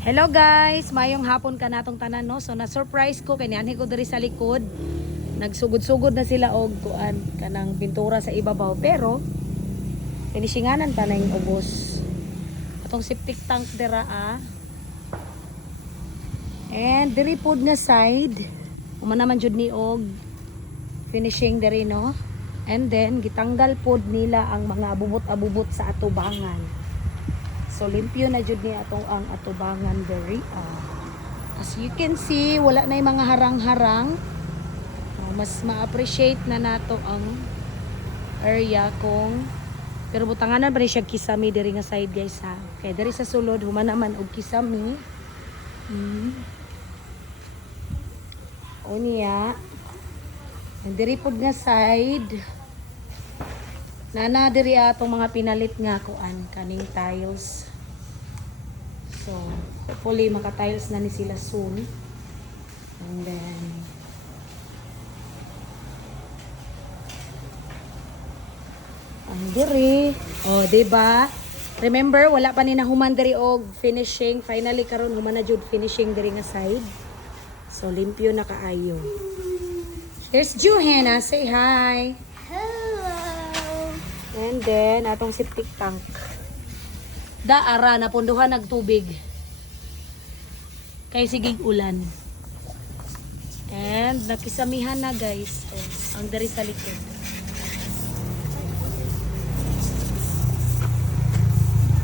Hello guys, mayong hapon ka natong tanan no. So na-surprise ko kay nianhi ko diri sa likod. Nagsugod-sugod na sila og kuan kanang pintura sa ibabaw pero finishinganan pa na yung ubos. Atong septic tank dira And diri pod nga side, uma naman jud ni og finishing diri no. And then gitanggal pod nila ang mga abubot-abubot sa atubangan. So limpyo na jud ni atong ang atubangan diri. As you can see, wala na yung mga harang-harang. Mas ma-appreciate na nato ang area kung pero butanganan pa rin siya kisami diri nga side guys ha. Kaya diri sa sulod human naman og kisami. O niya. And diri pod nga side. Nana diri atong mga pinalit nga kuan kaning tiles. So, hopefully maka-tiles na ni sila soon. And then ang diri, diba? Remember, wala pa ni nahuman diri og finishing. Finally karon human na jud finishing diri nga side. So, limpyo na kaayo. Here's Johanna, say hi. And then, atong septic tank. Daara, napunduhan nagtubig. Kay sigig ulan. And, nakisamihan na guys. Ang dari sa likod.